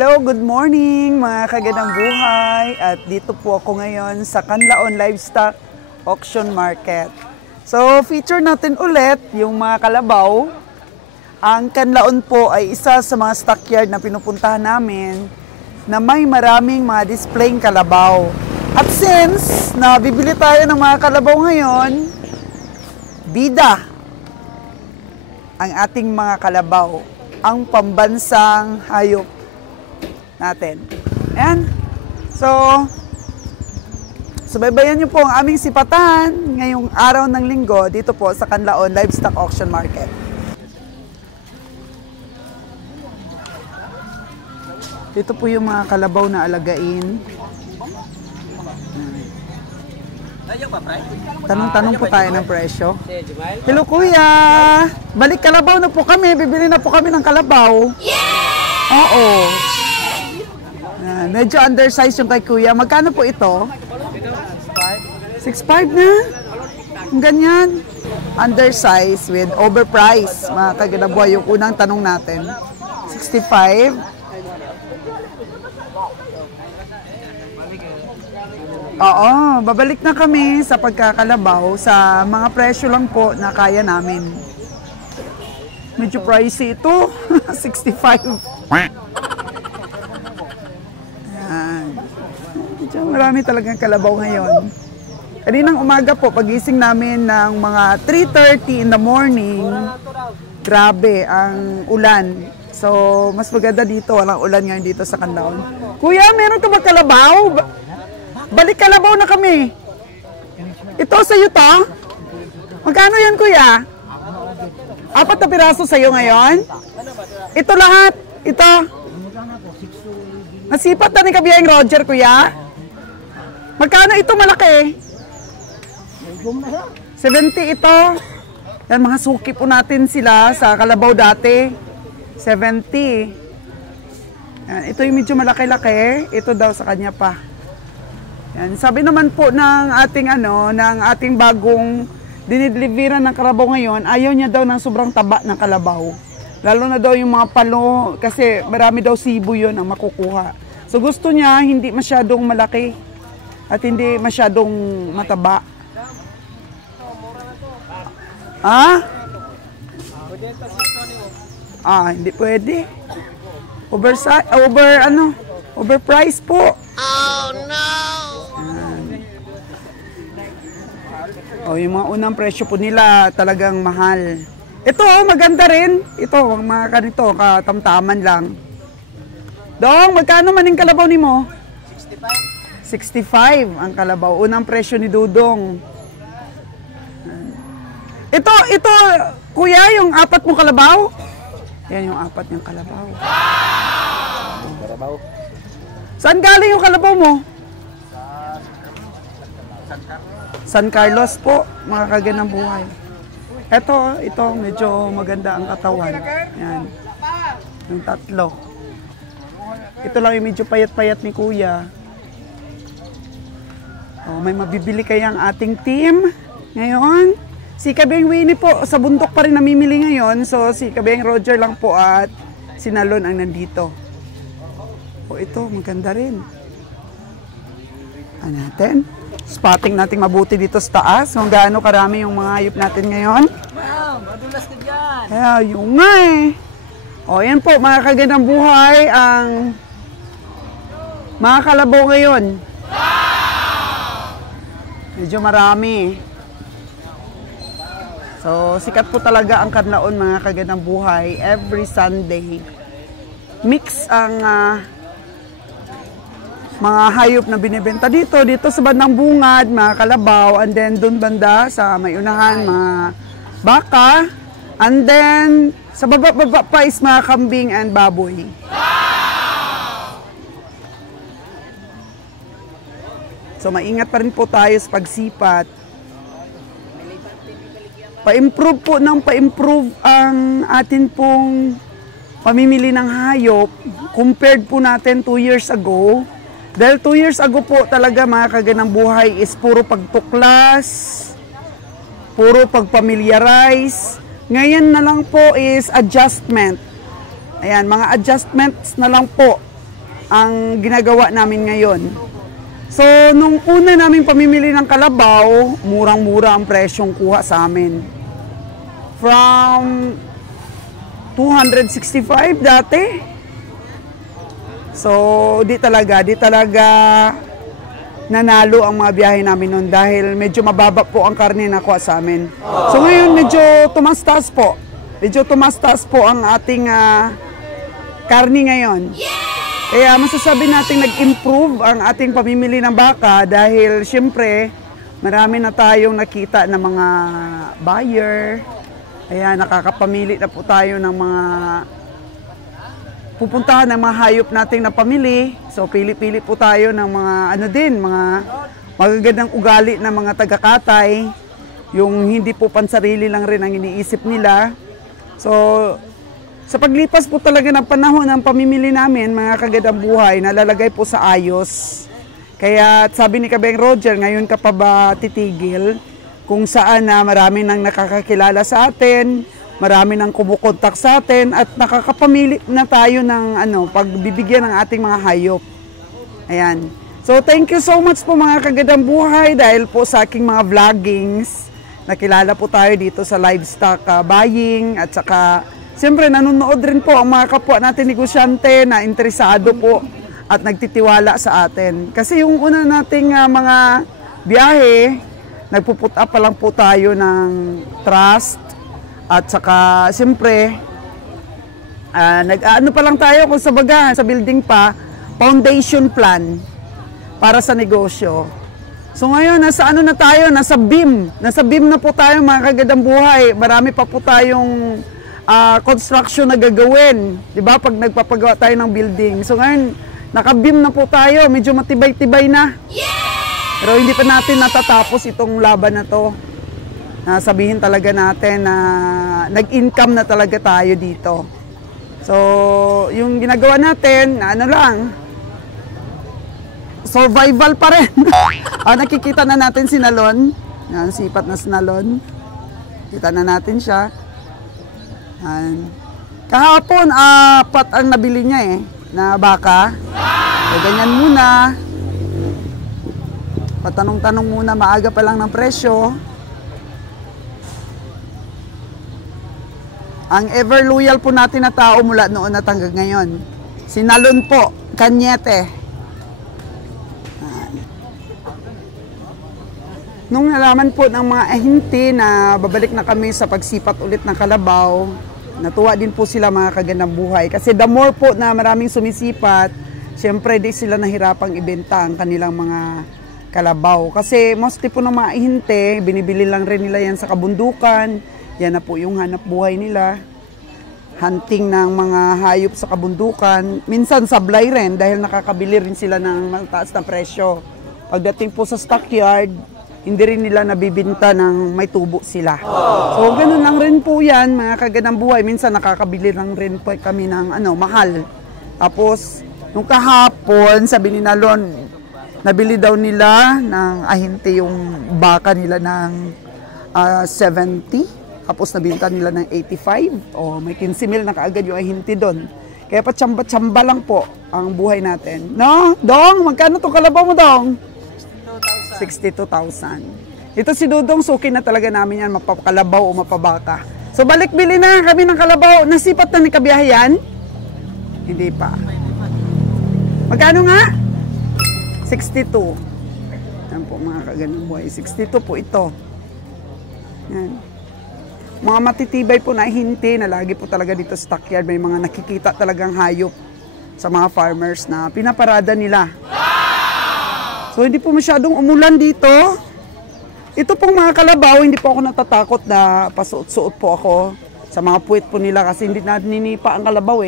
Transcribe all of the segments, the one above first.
Hello, good morning mga kagandang buhay. At dito po ako ngayon sa Canlaon Livestock Auction Market. So, feature natin ulit yung mga kalabaw. Ang Canlaon po ay isa sa mga stockyard na pinupuntahan namin na may maraming mga displaying kalabaw. At since na bibili tayo ng mga kalabaw ngayon, bida ang ating mga kalabaw, ang pambansang hayop natin. Ayan. So, subaybayan niyo po ang aming sipatan ngayong araw ng linggo dito po sa Canlaon Livestock Auction Market. Dito po yung mga kalabaw na alagain. Tanong-tanong po tayo ng presyo. Hello kuya! Balik kalabaw na po kami. Bibili na po kami ng kalabaw. Yeah! Oo. Medyo undersized yung kay kuya. Magkano po ito? 6.5 na? Ang ganyan. Undersized with overpriced. Mga kaganabuhay yung unang tanong natin. 65. Oo, babalik na kami sa pagkakalabaw sa mga presyo lang po na kaya namin. Medyo pricey ito. 65. Marami talagang kalabaw ngayon. Kaninang umaga po, pagising namin ng mga 3:30 in the morning, grabe ang ulan. So, mas maganda dito, walang ulan ngayon dito sa Canlaon. Kuya, meron ka ba kalabaw? Balik kalabaw na kami. Ito sa'yo to? Magkano yan, kuya? 4 na piraso sa'yo ngayon? Ito lahat? Ito? Nasipat na ni kabiyahing Roger, kuya? Magkano ito malaki? 70 ito. Yan, mga suki po natin sila sa kalabaw dati. 70. Yan, ito yung medyo malaki-laki. Ito daw sa kanya pa. Yan, sabi naman po ng ating ng ating bagong dinideliveran ng kalabaw ngayon, ayaw niya daw ng sobrang taba ng kalabaw. Lalo na daw yung mga palo kasi marami daw sibo yun ang makukuha. So gusto niya hindi masyadong malaki. At hindi masyadong mataba. Ah? Hindi pwede. Overpriced po. Oh no! Yung mga unang presyo po nila talagang mahal. Ito, maganda rin. Ito, mga ganito, katamtaman lang. Dong, magkano maning kalabaw ni mo? 65 ang kalabaw. Unang presyo ni Dudong. Ito, kuya, yung 4 mong kalabaw? Yan yung 4 niyang kalabaw. Wow! Saan galing yung kalabaw mo? San Carlos po, mga kaganang buhay. Ito, medyo maganda ang katawan. Yan. Yung 3. Ito lang yung medyo payat-payat ni kuya. May mabibili kayang ating team ngayon. Si Kabeng Winnie po, sa bundok pa rin namimili ngayon. So, si Kabeng Roger lang po at si Nalon ang nandito. Ito, maganda rin. Natin? Spotting natin mabuti dito sa taas. Kung gaano karami yung mga hayop natin ngayon. Wow, madulas ka dyan. Yung nga yan po, mga kagandang buhay ang mga kalabaw ngayon. Medyo marami. So, sikat po talaga ang Canlaon, mga kagandang buhay. Every Sunday, mix ang mga hayop na binibenta dito. Dito sa bandang bungad, mga kalabaw. And then, dun banda sa may unahan, mga baka. And then, sa baba-baba pa is mga kambing and baboy. So, maingat pa rin po tayo sa pagsipat. Pa-improve po ng pa-improve ang atin pong pamimili ng hayop compared po natin 2 years ago. Dahil 2 years ago po talaga, mga kaganang buhay, is puro pagtuklas, puro pagpamilyarize. Ngayon na lang po is adjustment. Ayan, mga adjustments na lang po ang ginagawa namin ngayon. So, nung una namin pamimili ng kalabaw, murang-mura ang presyong kuha sa amin. From 265 dati. So, di talaga nanalo ang mga biyahe namin noon dahil medyo mababa po ang karne na kuha sa amin. So, ngayon medyo tumastas po. Medyo tumastas po ang ating karne ngayon. Kaya masasabi natin nag-improve ang ating pamimili ng baka dahil siyempre marami na tayong nakita na mga buyer. Kaya nakakapamili na po tayo ng mga pupuntahan ng mga hayop nating napamili. So pili-pili po tayo ng mga mga magagandang ugali ng mga taga-Katay. Yung hindi po pansarili lang rin ang iniisip nila. So sa paglipas po talaga ng panahon ng pamimili namin, mga kagandang buhay, nalalagay po sa ayos. Kaya sabi ni Kabeng Roger, ngayon ka pa ba titigil? Kung saan na marami nang nakakakilala sa atin, marami nang kumukontak sa atin, at nakakapamili na tayo ng pagbibigyan ng ating mga hayop. Ayan. So thank you so much po mga kagandang buhay dahil po sa aking mga vloggings, nakilala po tayo dito sa livestock buying at saka siyempre, nanonood rin po ang mga kapwa natin negosyante na interesado po at nagtitiwala sa atin. Kasi yung una nating mga biyahe, nagpuput up pa lang po tayo ng trust. At saka, siyempre, nag-ano pa lang tayo kung sa building pa, foundation plan para sa negosyo. So ngayon, nasa ano na tayo? Nasa BIM. Nasa BIM na po tayo mga kagandang buhay. Marami pa po tayong construction na gagawin, di ba? Pag nagpapagawa tayo ng building. So ngayon, naka-beam na po tayo, medyo matibay-tibay na. Pero hindi pa natin natatapos itong laban na to. Sabihin talaga natin na nag-income na talaga tayo dito. So, yung ginagawa natin, survival pa rin. Nakikita na natin si Nalon. Yan, sipat na si Nalon. Kita na natin siya. Kahapon, 4 ang nabili niya na baka. So, ganyan muna. Patanong-tanong muna, maaga pa lang ng presyo. Ang ever loyal po natin na tao mula noon at hanggang ngayon. Si Nalon po, Kanyete. Nung nalaman po ng mga ahente na babalik na kami sa pagsipat ulit ng kalabaw, natuwa din po sila mga kagandang buhay. Kasi the more po na maraming sumisipat, siyempre di sila nahirapang ibenta ang kanilang mga kalabaw. Kasi mostly po ng mga ahente, binibili lang rin nila yan sa kabundukan. Yan na po yung hanap buhay nila. Hunting ng mga hayop sa kabundukan. Minsan sablay rin dahil nakakabili rin sila ng mataas na presyo. Pagdating po sa stockyard, hindi rin nila nabibinta ng may tubo sila. So, ganun lang rin po yan, mga kagandang buhay. Minsan nakakabili lang rin po kami ng mahal. Tapos, nung kahapon, sabi ni Nalon, nabili daw nila ng ahente yung baka nila ng 70. Tapos nabinta nila ng 85. O, may 15,000 na kaagad yung ahente doon. Kaya pa tsamba-tsamba lang po ang buhay natin. No? Dong, magkano itong kalabaw mo, Dong? 62,000. Ito si Dudong, suki na talaga namin yan, mapakalabaw o mapabaka. So balik bili na kami ng kalabaw. Nasipat na ni kabiyahe yan? Hindi pa. Magkano nga? 62. Yan po mga kagandang buhay. 62 po ito. Yan. Mga matitibay po na hinti na lagi po talaga dito sa stockyard. May mga nakikita talagang hayop sa mga farmers na pinaparada nila. So, hindi po masyadong umulan dito. Ito pong mga kalabaw, hindi po ako natatakot na pasuot-suot po ako sa mga puwit po nila kasi hindi na ninipa ang kalabaw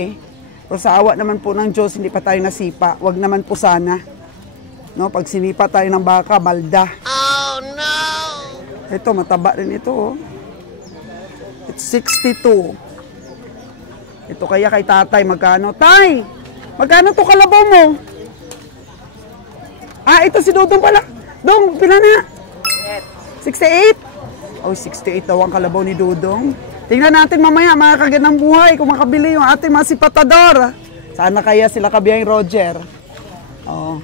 Pero sa awa naman po ng Diyos, hindi pa tayo nasipa. Wag naman po sana. No, pag sinipa tayo ng baka, balda. Oh, no! Ito, mataba rin ito. It's 62. Ito kaya kay tatay, magkano? Tay! Magkano to kalabaw mo? Ito si Dudong pala. Dong, pila na? 68? Oh, 68 daw ang kalabaw ni Dudong. Tingnan natin mamaya mga kagandang buhay kung makabili yung ating mga sipatador. Sana kaya sila kabiyang Roger. Oh.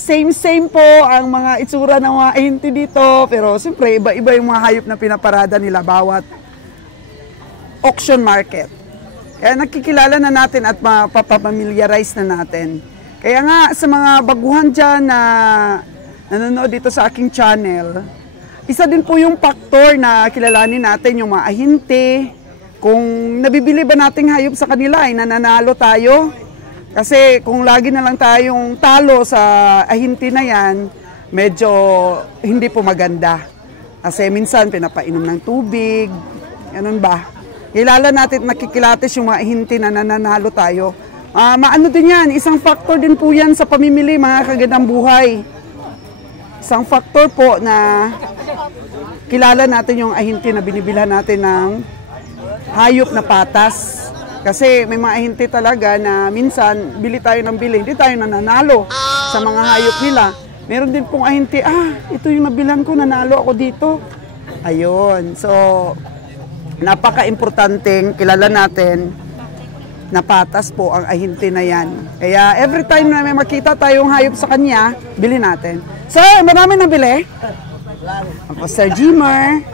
Same po ang mga itsura ng mga ahente dito. Pero siyempre, iba-iba yung mga hayop na pinaparada nila bawat auction market. Kaya nakikilala na natin at mapapamiliarize na natin. Kaya nga sa mga baguhan dyan na nanonood dito sa aking channel, isa din po yung faktor na kilalanin natin yung mga ahente. Kung nabibili ba nating hayop sa kanila ay nananalo tayo. Kasi kung lagi na lang tayong talo sa ahente na yan, medyo hindi po maganda. Kasi minsan pinapainom ng tubig, ganun ba? Kilala natin nakikilatis yung mga ahente na nananalo tayo. Maano din yan, isang factor din po yan sa pamimili mga kagandang buhay. Isang factor po na kilala natin yung ahente na binibilhan natin ng hayop na patas. Kasi may mga ahente talaga na minsan bili tayo ng bili, hindi tayo nananalo sa mga hayop nila. Meron din pong ahente, ito yung nabilan ko, nanalo ako dito. Ayun, so napaka-importanteng kilala natin na patas po ang ahente na yan. Kaya every time na may makita tayong hayop sa kanya, bili natin. So, marami nabili. Ako, Sir Jimmer,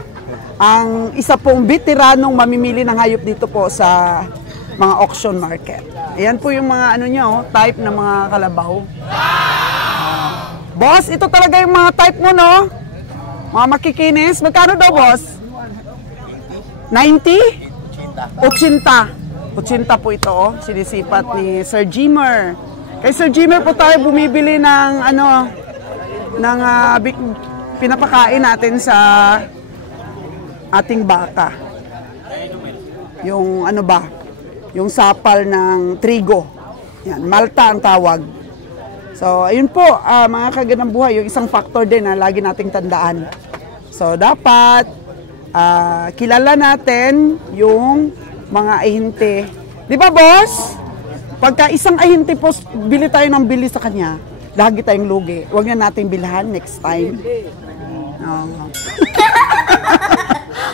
ang isa pong veteranong mamimili ng hayop dito po sa mga auction market. Ayan po yung mga type ng mga kalabaw. Boss, ito talaga yung mga type mo, no? Mga makikinis. Magkano daw, boss? 90? 80. 80 po ito, oh. Sinisipat ni Sir Jimmer. Kay Sir Jimmer po tayo bumibili ng pinapakain natin sa ating baka. Yung yung sapal ng trigo. Yan, malta ang tawag. So, ayun po, mga kagandang buhay, yung isang factor din na lagi nating tandaan. So, dapat kilala natin yung mga ahente. Di ba, boss? Pagka isang ahente po, bili tayo ng bili sa kanya, lagi tayong lugi. Huwag na natin bilhan next time.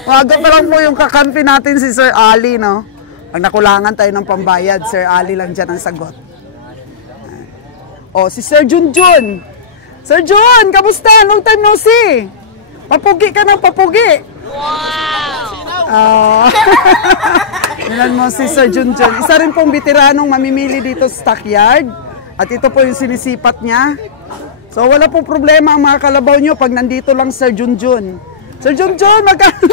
Waga pa lang po yung kakampi natin si Sir Ali, no? Pag nakulangan tayo ng pambayad, Sir Ali lang dyan ang sagot. O, si Sir Junjun. Sir Jun, kamusta? Long time no see. Papugi ka ng papugi. Wow! Ilan mo si Sir Junjun. Isa rin pong veteranong mamimili dito sa stockyard. At ito po yung sinisipat niya. So, wala pong problema ang mga kalabaw nyo pag nandito lang Sir Junjun. Sir Junjun, magkano?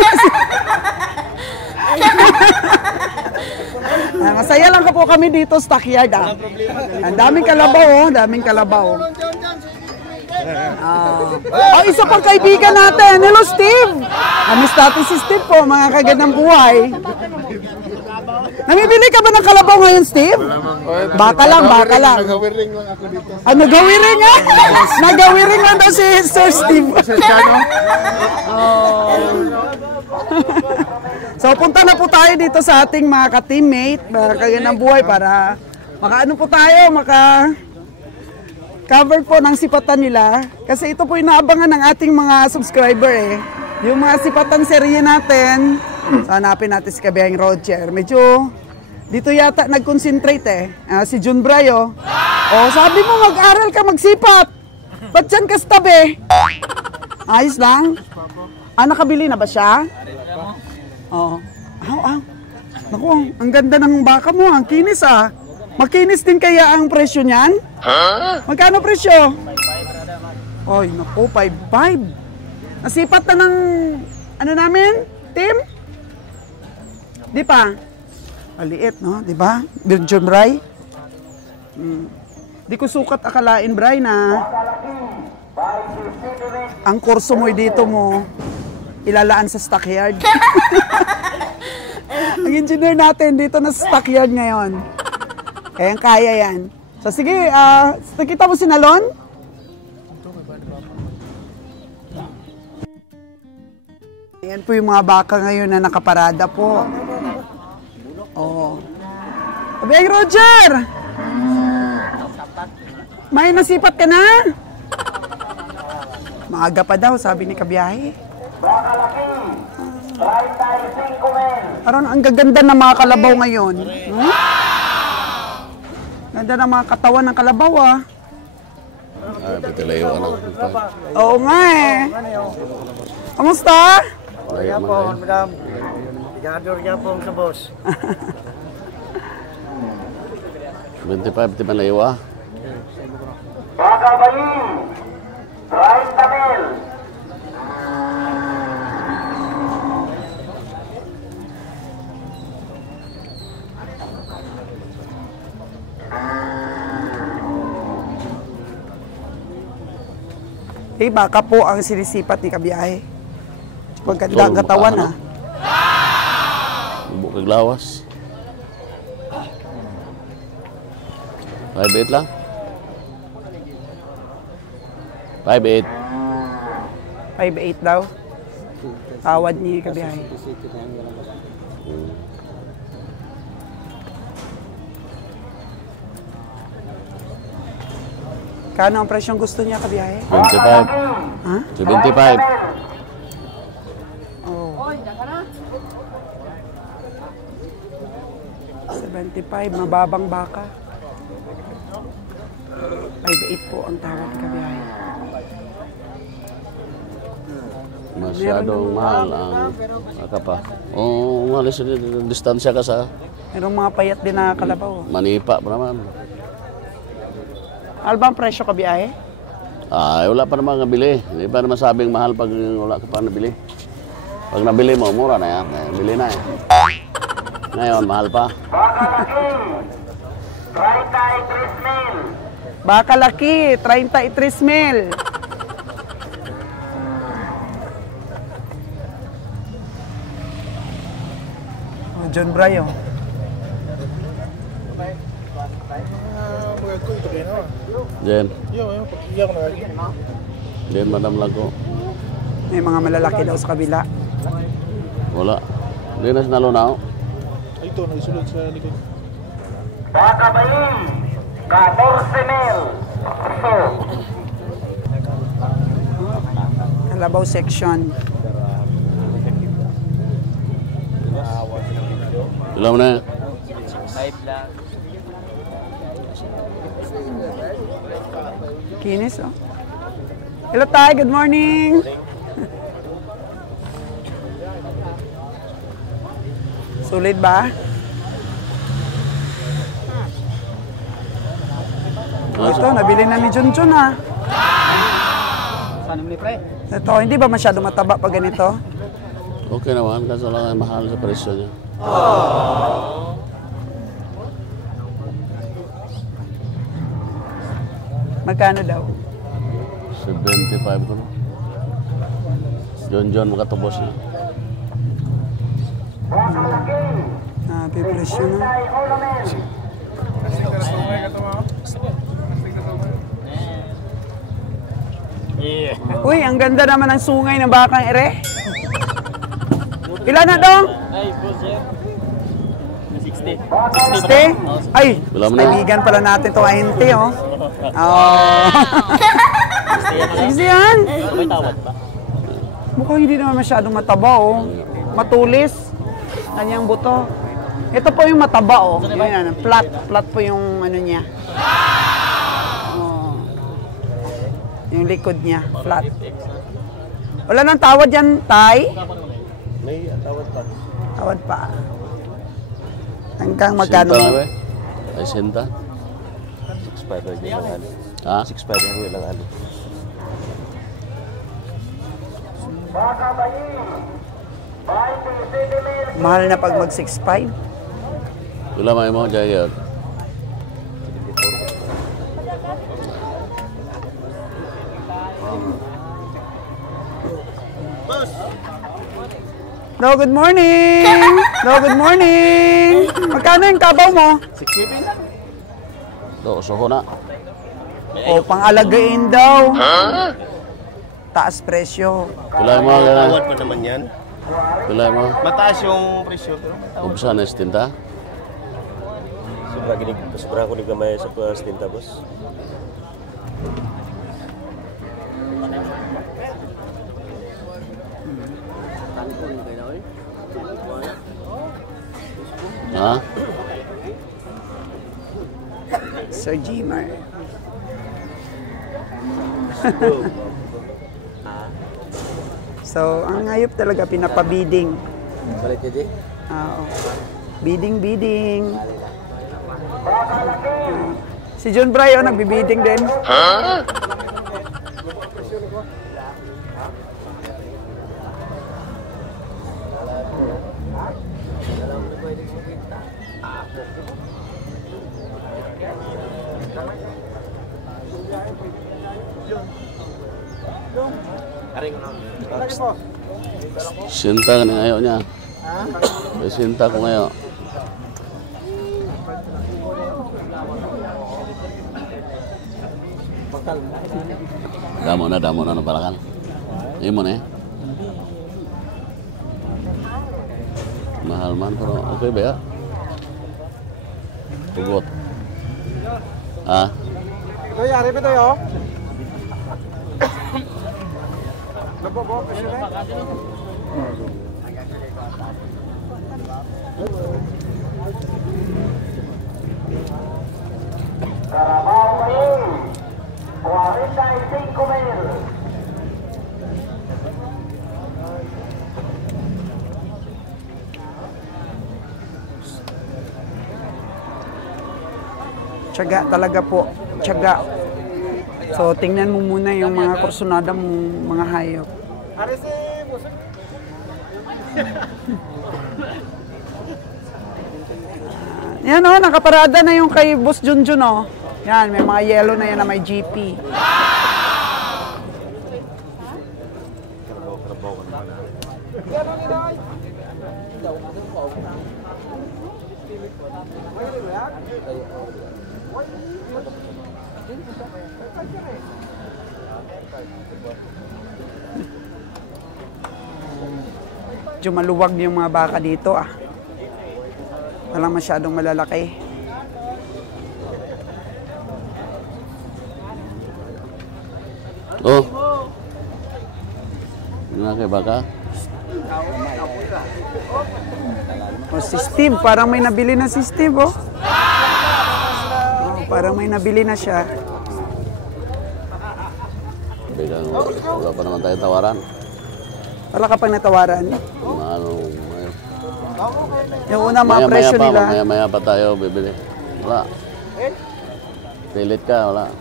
Masaya lang ka po kami dito sa stockyard. Ang daming kalabaw, oh. Daming kalabaw. Isa pang kaibigan natin. Hello, Steve. Miss natin si Steve po, mga kagandang buhay. Namibili ka ba ng kalabaw ngayon, Steve? Baka lang. Nagawiring lang ako dito. Nagawiring nga? Nagawiring lang daw si Sir Steve. So, punta na po tayo dito sa ating mga ka-teammate, mga kagandang buhay para makaano po tayo, cover po ng sipatan nila. Kasi ito po yung naabangan ng ating mga subscriber eh. Yung mga sipatan serye natin, so hanapin natin si Kabiyang Roger. Medyo dito yata nag-concentrate eh. Si Jun Brayo. Sabi mo mag-aral ka, magsipat. Ba't dyan ka sa tabi? Ayos lang. Nakabili na ba siya? Naku, ang ganda ng baka mo. Ang kinis ah. Makinis din kaya ang presyo niyan? Magkano presyo? Ay, naku, 5.5. Nasipat na ng, namin? Team? Di pa? Maliit, no? Di ba? Virgin Bray? Di ko sukat akalain, Bray, na ang kurso mo dito mo ilalaan sa stockyard. Ang engineer natin dito na sa stockyard ngayon. Kaya yan. So sige, nakita mo si Nalon? Ayan po yung mga baka ngayon na nakaparada po. Kabiyang Roger! May nasipat ka na? Maaga pa daw, sabi ni Kabiyahe. Parang ang gaganda ng mga kalabaw ngayon. Ganda ng mga katawan ng kalabaw ah. Ah, pitilayo ano. Oo nga eh. Kamusta? Layo man kayo. Madam. Tigador niya po sa boss. 25 di malayo ah. Eh, baka po ang sinisipat ni Kabiyahe. Pagkanda ang katawan ah. Bukag lawas. 5'8 lang. 5'8. 5'8 daw. Tawad ni Kabiyahe. Kano ang presyong gusto niya, Kabiyahe? 25. Ha? 75. Oh. 75, mababang baka. 5'8 po ang tawad ni Kabiyahe. Masyadong mahal ang akapa. Oo, malis distansya ka sa Merong mga payat din na kalabaw. Manipa pa naman. Ano ba ang presyo, Kabiyahe? Ay, wala pa naman nabili. Hindi pa naman sabing mahal pag wala ka pa nabili. Pag nabili mo, mura na yan. Bili na eh. Ngayon, mahal pa. Baka laki, 33,000. Oh, John Bryo. Jen. Jen, madam lang ko. May mga malalaki daw sa kabila. Wala. Hindi na sinalunaw. Ito, nagsulod sa likod. Kalabaw section. Ilan mo na? Kinis, oh. Hello, Tay. Good morning. Sulit ba? Ito, nabili na ni Junjun, ha. Saan ni pre? Ito, hindi ba masyado mataba pag ganito? Okay naman, kaso lang ay mahal sa presyo niya. Magkano daw? 75 ko na. John, makatubos niya. Presyo na. Uy, ang ganda naman ng sungay ng bakang ere. Ilan na dong? Ay, boss, sir. 60. 60? Ay, Wala mo na. kaibigan pala natin to ahente, oh. Oh. 60 yan? May tawad pa. Mukhang hindi naman masyadong mataba, oh. Matulis. Kanyang buto. Ito po yung mataba, oh. Yan, flat. Flat po yung ano niya. Oh. Yung likod niya, flat. Wala nang tawad yan, Tay? May tawad pa. Tawad pa. Hanggang magkano? Sinta na ba? Ay, sinta? 6.5 ang ilang ali. Ha? 6.5 ang ilang ali. Mahal na pag mag 6'5". Wala may mo, Jayod. No, good morning! No, good morning! Magkano yung kabaw mo? 6.7? Do, suho na. O, pang-alagain daw. Taas presyo. Kulay mo, gana. Tawad pa naman yan. Kulay mo. Mataas yung presyo. Umpisa na istinta. Sobra ko gamay sa stinta, boss. Ha? Sir Jimar. So, ang hayop talaga pinapabiding. Balik ka, Jay. Oo. Bidding. Si John Bryo, nagbibiding din. Sinta ka na ngayon niya. May sinta ko ngayon. Damo na ng balakan. Iya mo na eh. Mahal man pero okay ba ya? Pugot. Ah? Ito, yari pa tayo. Nagbobo, kasi na. Tiyaga talaga po. Tiyaga. So, tingnan mo muna yung mga kursunada mong mga hayop. Yan o, nakaparada na yung kay Boss Junjun o. Yan, may mga yellow na yan na may GP. Medyo maluwag yung mga baka dito ah. Walang masyadong malalaki. Oh. Ano kay baka? O si Steve, parang may nabili na si Steve oh. Parang may nabili na siya. Bilang wala pa naman tayo tawaran. Wala ka pang natawaran. Yung una mga presyo nila. Maya pa tayo bibili. Wala. Pilit ka, wala.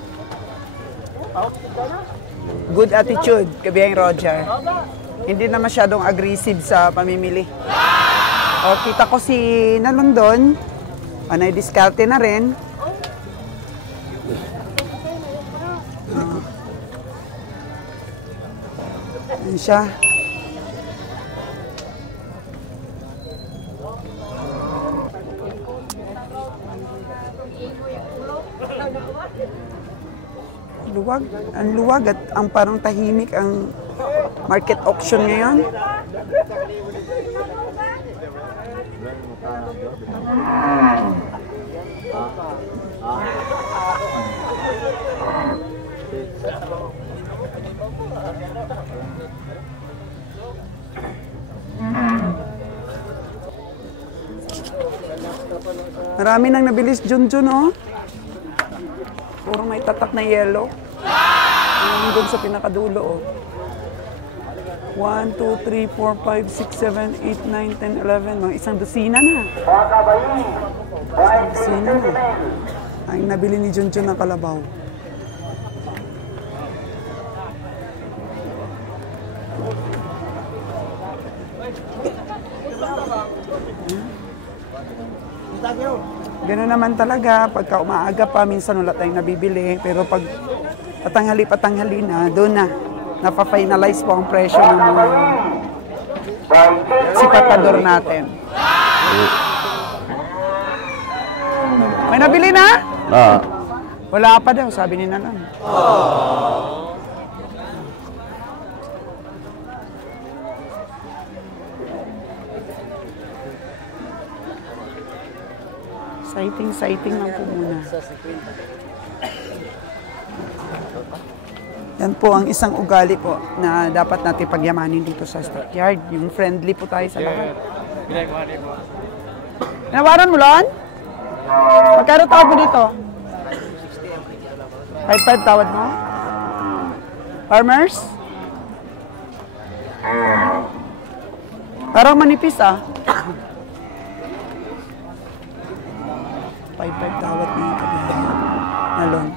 Good attitude, kabihang Roger. Hindi na masyadong aggressive sa pamimili. O, kita ko si Nalondon. Panay diskarte na rin. Yan siya. Luwag, ang luwag at ang parang tahimik ang market auction ngayon. Marami nang nabilis Junjun, oh. Puro may tatak na yellow. Yung doon sa pinakadulo, oh. 1, 2, 3, 4, 5, 6, 7, 8, 9, 10, 11. Mga isang dosina na. Isang dosina na. Ang nabili ni Junjun na kalabaw. Gano'n naman talaga, pagka umaaga pa, minsan wala tayong nabibili. Pero pag patanghali na, doon na, napafinalize po ang presyo ng mga sipatador natin. May nabili na? Wala pa daw, sabi ni Nanan. Sighting lang po muna. Yan po ang isang ugali po na dapat natin pagyamanin dito sa stockyard. Yung friendly po tayo sa lahat. Nawaran mo, Lon? Magkano tawag mo dito? 5-5 tawad mo? Farmers? Parang manipis ah. 5-5 tawad na yung kabihan. Nalon.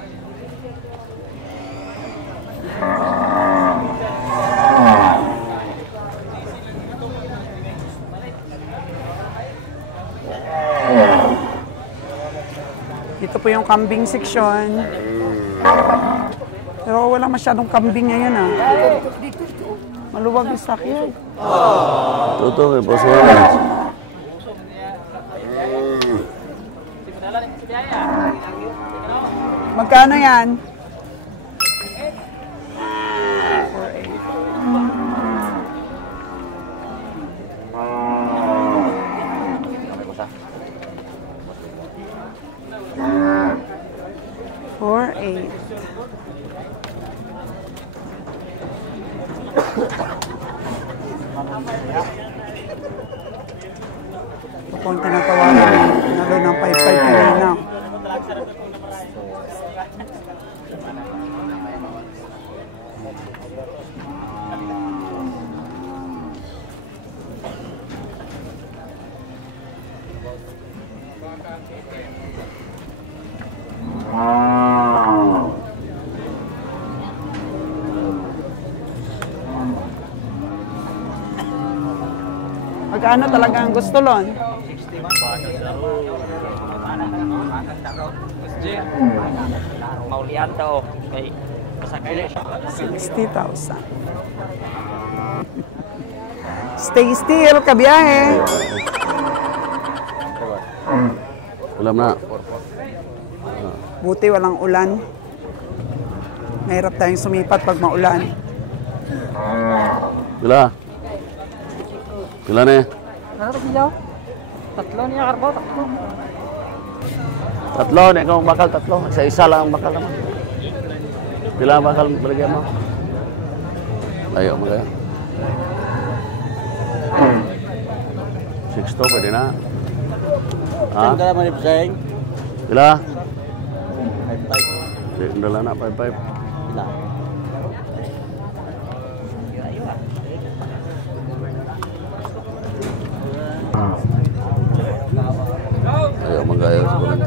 Ito po yung kambing section. Pero wala masyadong kambing ngayon ah. Maluwag yung sakyan. Tuto, boss mo. Magkano yan? Four, eight. Pupunta na tawagan. Nalo ng 5-5 kanina. Magkano talaga ang gusto lon? Maulian daw. Kay pasakay. 60,000. Stay still, kabiyahe. Ulam na. Buti walang ulan. Mahirap tayong sumipat pag maulan. Pila? Pila na eh? Ano siya? Tatlo niya karbo, tatlo. Tatlo, ikaw ang bakal, tatlo. Isa lang ang bakal naman. Pila ang bakal balagyan mo? Ayaw mo kaya. 6 to, pwede na. Ha? Ang dala man ibsayang. Pila? 5-5. Hindi na, 5-5. Pila. Ayaw mag-ayaw sa bulan.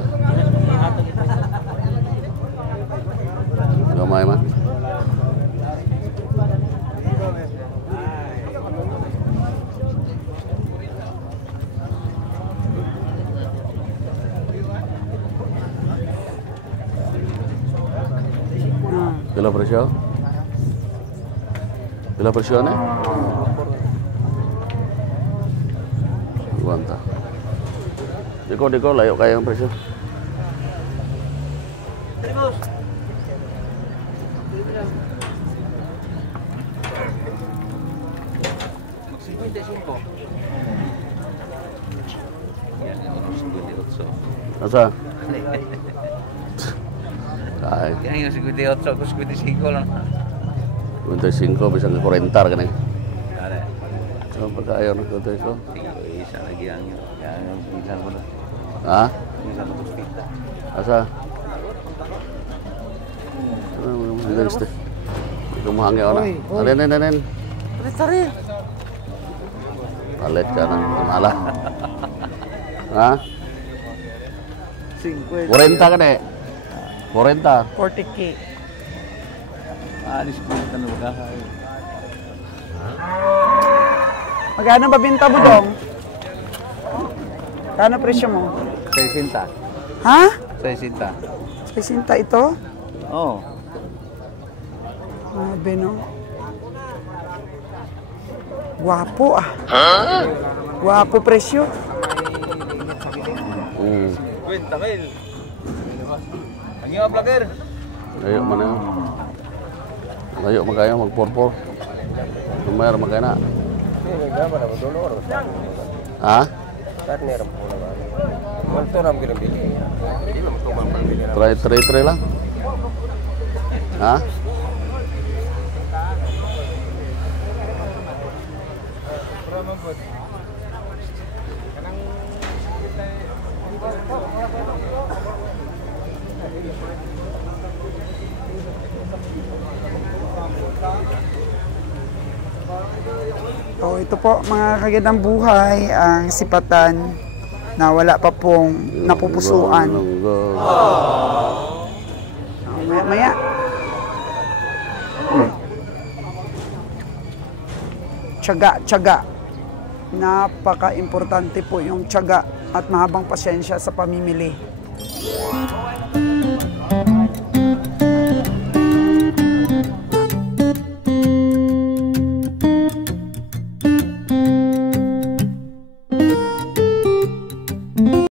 Gamay man. Pila presyo? Pila presyo na? Guanta. Diko, layo kayo ang presyo. Asa? Kaya. Kaya yung 58, ako 55 lang. 25, bisa ng 40 ka na. Ada. So, pagka ayaw ng 25. Isa lagi ang bilang mo na. Ha? Isa mo hospital. Asa? Ano gusto? Kumuhangi ako na. Alin. Tari. Palit ka ng mala. Ha? 50. 40 ka na eh. 40. 40K. Alis ko na tanong ka. Magkano ba binta mo dong? Kano presyo mo? 60. Ha? 60. 60 ito? Oh. Grabe no? Guwapo ah. Guwapo presyo. Kwenta kail. Ang yung vlogger. Layo man na yun. Layo man kayo, mag-4-4. Lumayar man kayo na. Ha? Try lang. Ha? Ito po mga kagandang buhay, ang sipatan na wala pa pong napupusuan. Maya-maya. Tiyaga. Napaka-importante po yung tiyaga at mahabang pasensya sa pamimili.